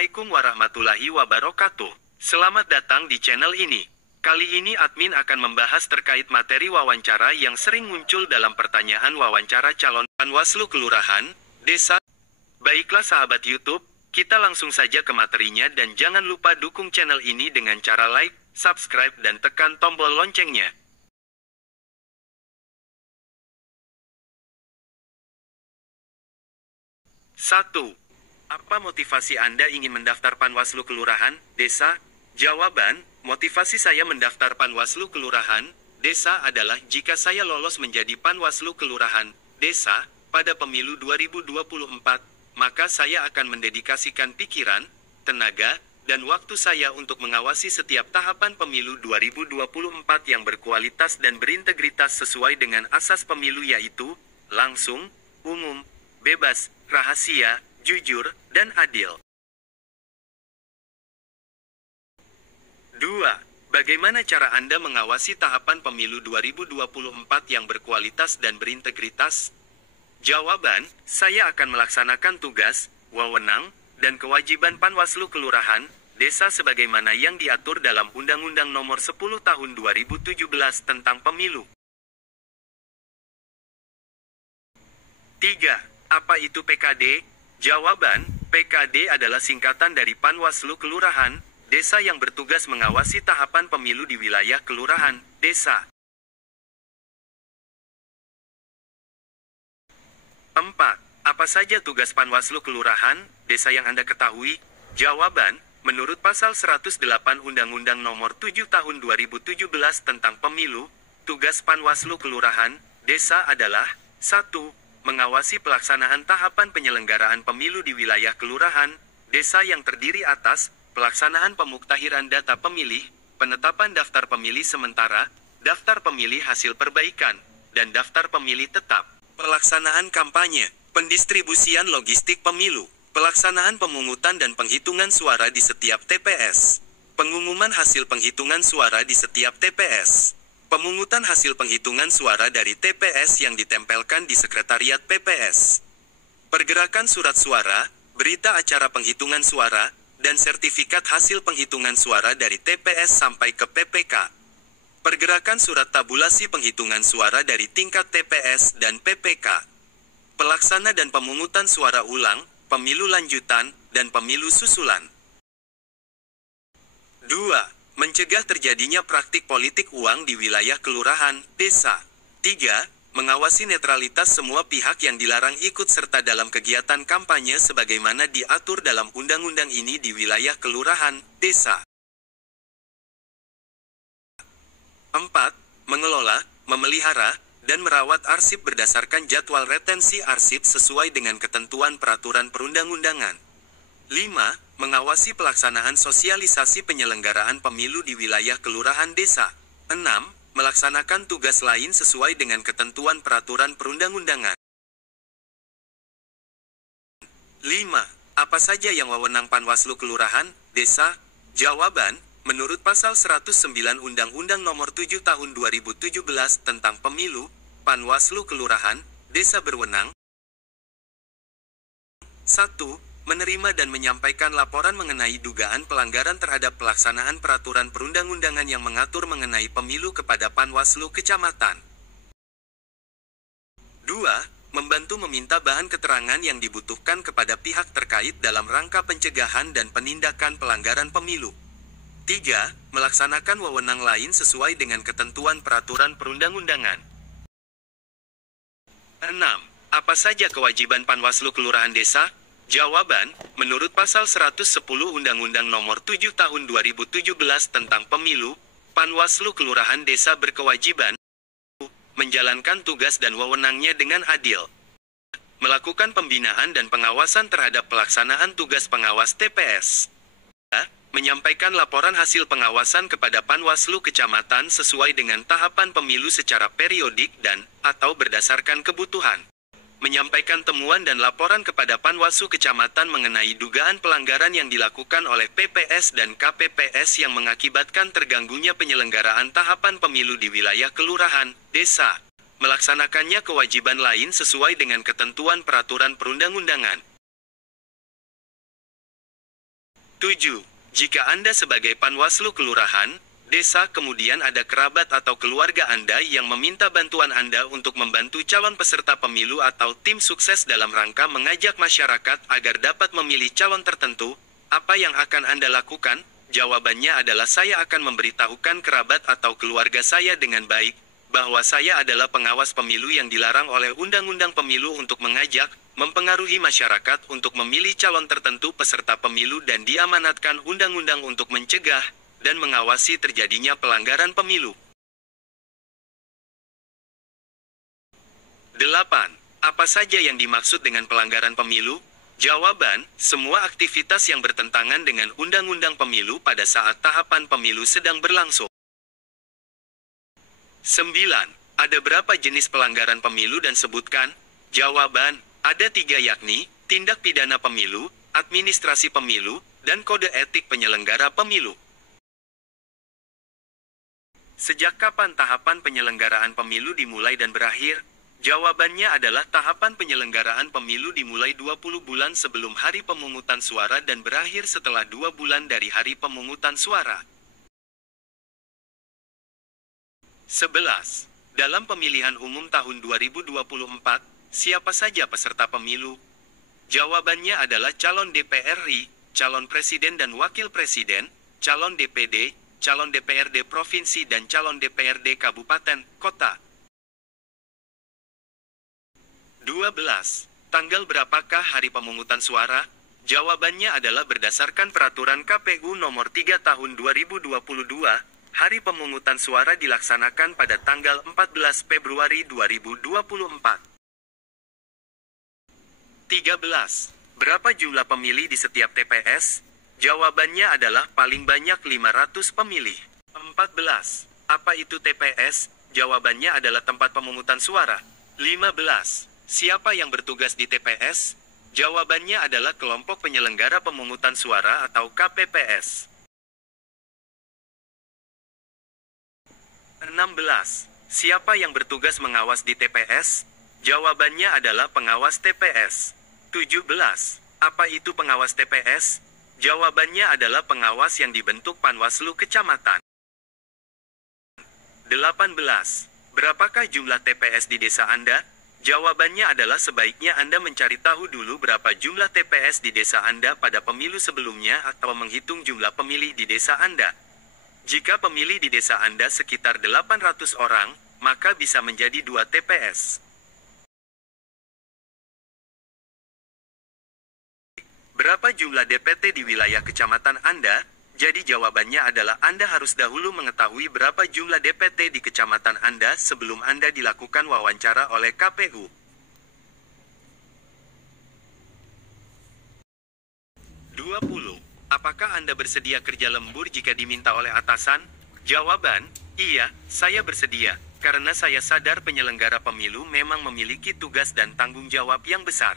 Assalamualaikum warahmatullahi wabarakatuh. Selamat datang di channel ini. Kali ini admin akan membahas terkait materi wawancara yang sering muncul dalam pertanyaan wawancara calon Panwaslu Kelurahan, Desa. Baiklah sahabat YouTube, kita langsung saja ke materinya dan jangan lupa dukung channel ini dengan cara like, subscribe dan tekan tombol loncengnya. 1. Apa motivasi Anda ingin mendaftar Panwaslu Kelurahan, Desa? Jawaban, motivasi saya mendaftar Panwaslu Kelurahan, Desa adalah jika saya lolos menjadi Panwaslu Kelurahan, Desa, pada pemilu 2024, maka saya akan mendedikasikan pikiran, tenaga, dan waktu saya untuk mengawasi setiap tahapan pemilu 2024 yang berkualitas dan berintegritas sesuai dengan asas pemilu yaitu, langsung, umum, bebas, rahasia, jujur, dan adil. 2. Bagaimana cara Anda mengawasi tahapan pemilu 2024 yang berkualitas dan berintegritas? Jawaban, saya akan melaksanakan tugas, wewenang, dan kewajiban Panwaslu Kelurahan, Desa sebagaimana yang diatur dalam Undang-Undang Nomor 10 Tahun 2017 tentang Pemilu. 3. Apa itu PKD? Jawaban, PKD adalah singkatan dari Panwaslu Kelurahan, Desa yang bertugas mengawasi tahapan pemilu di wilayah kelurahan, desa. 4. Apa saja tugas Panwaslu Kelurahan, Desa yang Anda ketahui? Jawaban, menurut Pasal 108 Undang-Undang Nomor 7 Tahun 2017 tentang Pemilu, tugas Panwaslu Kelurahan, Desa adalah 1. Mengawasi pelaksanaan tahapan penyelenggaraan pemilu di wilayah kelurahan, desa yang terdiri atas pelaksanaan pemuktahiran data pemilih, penetapan daftar pemilih sementara, daftar pemilih hasil perbaikan, dan daftar pemilih tetap, pelaksanaan kampanye, pendistribusian logistik pemilu, pelaksanaan pemungutan dan penghitungan suara di setiap TPS, pengumuman hasil penghitungan suara di setiap TPS, pemungutan hasil penghitungan suara dari TPS yang ditempelkan di Sekretariat PPS. Pergerakan surat suara, berita acara penghitungan suara, dan sertifikat hasil penghitungan suara dari TPS sampai ke PPK. Pergerakan surat tabulasi penghitungan suara dari tingkat TPS dan PPK. Pelaksana dan pemungutan suara ulang, pemilu lanjutan, dan pemilu susulan. 2. Mencegah terjadinya praktik politik uang di wilayah kelurahan, desa. 3. Mengawasi netralitas semua pihak yang dilarang ikut serta dalam kegiatan kampanye sebagaimana diatur dalam undang-undang ini di wilayah kelurahan, desa. 4. Mengelola, memelihara, dan merawat arsip berdasarkan jadwal retensi arsip sesuai dengan ketentuan peraturan perundang-undangan. 5. Mengawasi pelaksanaan sosialisasi penyelenggaraan pemilu di wilayah kelurahan desa. 6. Melaksanakan tugas lain sesuai dengan ketentuan peraturan perundang-undangan. 5. Apa saja yang wewenang Panwaslu Kelurahan, Desa? Jawaban, menurut Pasal 109 Undang-Undang Nomor 7 Tahun 2017 tentang Pemilu, Panwaslu Kelurahan, Desa berwenang 1. Menerima dan menyampaikan laporan mengenai dugaan pelanggaran terhadap pelaksanaan peraturan perundang-undangan yang mengatur mengenai pemilu kepada Panwaslu Kecamatan. 2. Membantu meminta bahan keterangan yang dibutuhkan kepada pihak terkait dalam rangka pencegahan dan penindakan pelanggaran pemilu. 3. Melaksanakan wewenang lain sesuai dengan ketentuan peraturan perundang-undangan. 6. Apa saja kewajiban Panwaslu Kelurahan Desa? Jawaban, menurut Pasal 110 Undang-Undang Nomor 7 Tahun 2017 tentang Pemilu, Panwaslu Kelurahan Desa berkewajiban menjalankan tugas dan wewenangnya dengan adil, melakukan pembinaan dan pengawasan terhadap pelaksanaan tugas pengawas TPS, menyampaikan laporan hasil pengawasan kepada Panwaslu Kecamatan sesuai dengan tahapan pemilu secara periodik dan atau berdasarkan kebutuhan, menyampaikan temuan dan laporan kepada Panwaslu Kecamatan mengenai dugaan pelanggaran yang dilakukan oleh PPS dan KPPS yang mengakibatkan terganggunya penyelenggaraan tahapan pemilu di wilayah kelurahan, desa, melaksanakannya kewajiban lain sesuai dengan ketentuan peraturan perundang-undangan. 7. Jika Anda sebagai Panwaslu kelurahan, desa kemudian ada kerabat atau keluarga Anda yang meminta bantuan Anda untuk membantu calon peserta pemilu atau tim sukses dalam rangka mengajak masyarakat agar dapat memilih calon tertentu, apa yang akan Anda lakukan? Jawabannya adalah saya akan memberitahukan kerabat atau keluarga saya dengan baik, bahwa saya adalah pengawas pemilu yang dilarang oleh Undang-Undang Pemilu untuk mengajak, mempengaruhi masyarakat untuk memilih calon tertentu peserta pemilu dan diamanatkan undang-undang untuk mencegah dan mengawasi terjadinya pelanggaran pemilu. 8. Apa saja yang dimaksud dengan pelanggaran pemilu? Jawaban, semua aktivitas yang bertentangan dengan Undang-Undang Pemilu pada saat tahapan pemilu sedang berlangsung. 9. Ada berapa jenis pelanggaran pemilu dan sebutkan? Jawaban, ada 3 yakni, tindak pidana pemilu, administrasi pemilu, dan kode etik penyelenggara pemilu. Sejak kapan tahapan penyelenggaraan pemilu dimulai dan berakhir? Jawabannya adalah tahapan penyelenggaraan pemilu dimulai 20 bulan sebelum hari pemungutan suara dan berakhir setelah 2 bulan dari hari pemungutan suara. 11. Dalam pemilihan umum tahun 2024, siapa saja peserta pemilu? Jawabannya adalah calon DPR RI, calon presiden dan wakil presiden, calon DPD, calon DPRD provinsi dan calon DPRD kabupaten, kota. 12. Tanggal berapakah hari pemungutan suara? Jawabannya adalah berdasarkan peraturan KPU nomor 3 tahun 2022, hari pemungutan suara dilaksanakan pada tanggal 14 Februari 2024. 13. Berapa jumlah pemilih di setiap TPS? Jawabannya adalah paling banyak 500 pemilih. 14. Apa itu TPS? Jawabannya adalah tempat pemungutan suara. 15. Siapa yang bertugas di TPS? Jawabannya adalah kelompok penyelenggara pemungutan suara atau KPPS. 16. Siapa yang bertugas mengawas di TPS? Jawabannya adalah pengawas TPS. 17. Apa itu pengawas TPS? Jawabannya adalah pengawas yang dibentuk Panwaslu Kecamatan. 18. Berapakah jumlah TPS di desa Anda? Jawabannya adalah sebaiknya Anda mencari tahu dulu berapa jumlah TPS di desa Anda pada pemilu sebelumnya atau menghitung jumlah pemilih di desa Anda. Jika pemilih di desa Anda sekitar 800 orang, maka bisa menjadi 2 TPS. Berapa jumlah DPT di wilayah kecamatan Anda? Jadi jawabannya adalah Anda harus dahulu mengetahui berapa jumlah DPT di kecamatan Anda sebelum Anda dilakukan wawancara oleh KPU. 20. Apakah Anda bersedia kerja lembur jika diminta oleh atasan? Jawaban, iya, saya bersedia, karena saya sadar penyelenggara pemilu memang memiliki tugas dan tanggung jawab yang besar.